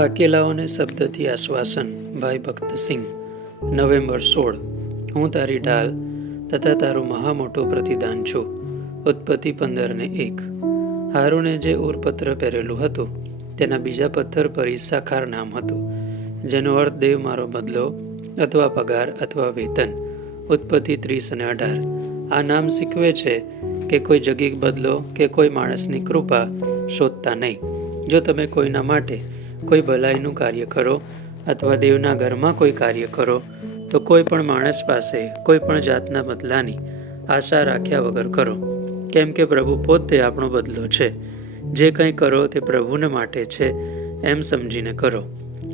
થાકેલાઓને શબ્દથી આશ્વાસન, ભાઈ ભક્તસિંહ નવેમ્બર સોળ. હું તારી ઢાલ તથા તારું મહા પ્રતિદાન છું. ઉત્પત્તિ પંદર ને એક. હારૂને જે ઓરપત્ર પહેરેલું હતું, તેના બીજા પથ્થર પર ઈસાખાર નામ હતું, જેનો અર્થ દેવ મારો બદલો અથવા પગાર અથવા વેતન, ઉત્પત્તિ ત્રીસ અને અઢાર. આ નામ શીખવે છે કે કોઈ જગી બદલો કે કોઈ માણસની કૃપા શોધતા નહીં. જો તમે કોઈના માટે કોઈ ભલાઈનું કાર્ય કરો અથવા દેવના ઘરમાં કોઈ કાર્ય કરો, તો કોઈ પણ માણસ પાસે, કોઈ પણ જાતના બદલાની આશા રાખ્યા વગર કરો. કેમ કે પ્રભુ પોતે આપણો બદલો છે. જે કંઈ કરો તે પ્રભુને માટે છે, એમ સમજીને કરો.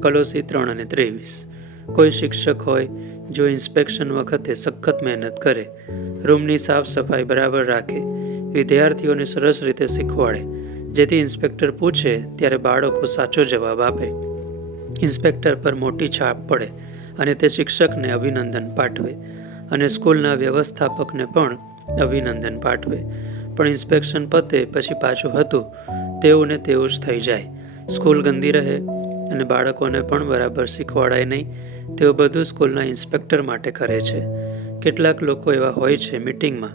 કલોસી ત્રણ અને ત્રેવીસ. કોઈ શિક્ષક હોય, જો ઇન્સ્પેક્શન વખતે સખત મહેનત કરે, રૂમની સાફ સફાઈ બરાબર રાખે, વિદ્યાર્થીઓને સરસ રીતે શીખવાડે જેથી ઇન્સ્પેક્ટર પૂછે ત્યારે બાળકો સાચો જવાબ આપે. ઇન્સ્પેક્ટર પર મોટી છાપ પડે અને તે શિક્ષકને અભિનંદન પાઠવે અને સ્કૂલના વ્યવસ્થાપકને પણ અભિનંદન પાઠવે. પણ ઇન્સ્પેક્શન પતે પછી પાછું હતું, તેવું ને તેવું જ થઈ જાય. સ્કૂલ ગંદી રહે અને બાળકોને પણ બરાબર શીખવાડાય નહીં તેઓ બધું સ્કૂલના ઇન્સ્પેક્ટર માટે કરે છે. કેટલાક લોકો એવા હોય છે મીટિંગમાં,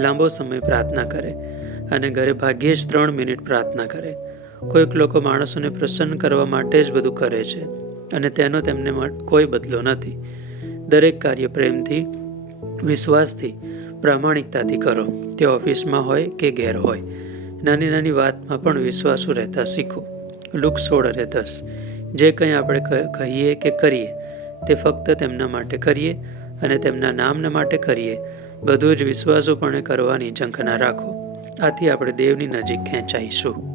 લાંબો સમય પ્રાર્થના કરે અને ઘરે ભાગ્યે જ ત્રણ મિનિટ પ્રાર્થના કરે. કોઈક લોકો માણસોને પ્રસન્ન કરવા માટે જ બધું કરે છે અને તેનો તેમને કોઈ બદલો નથી. દરેક કાર્ય પ્રેમથી, વિશ્વાસથી, પ્રામાણિકતાથી કરો. તે ઓફિસમાં હોય કે ઘેર હોય. નાની નાની વાતમાં પણ વિશ્વાસુ રહેતા શીખો. લુક સોળ અને દસ. જે કંઈ આપણે કહીએ કે કરીએ, તે ફક્ત તેમના માટે કરીએ અને તેમના નામના માટે કરીએ. બધું જ વિશ્વાસુપણે કરવાની ઝંખના રાખો. આથી આપણે દેવની નજીક ખેંચાઈશું.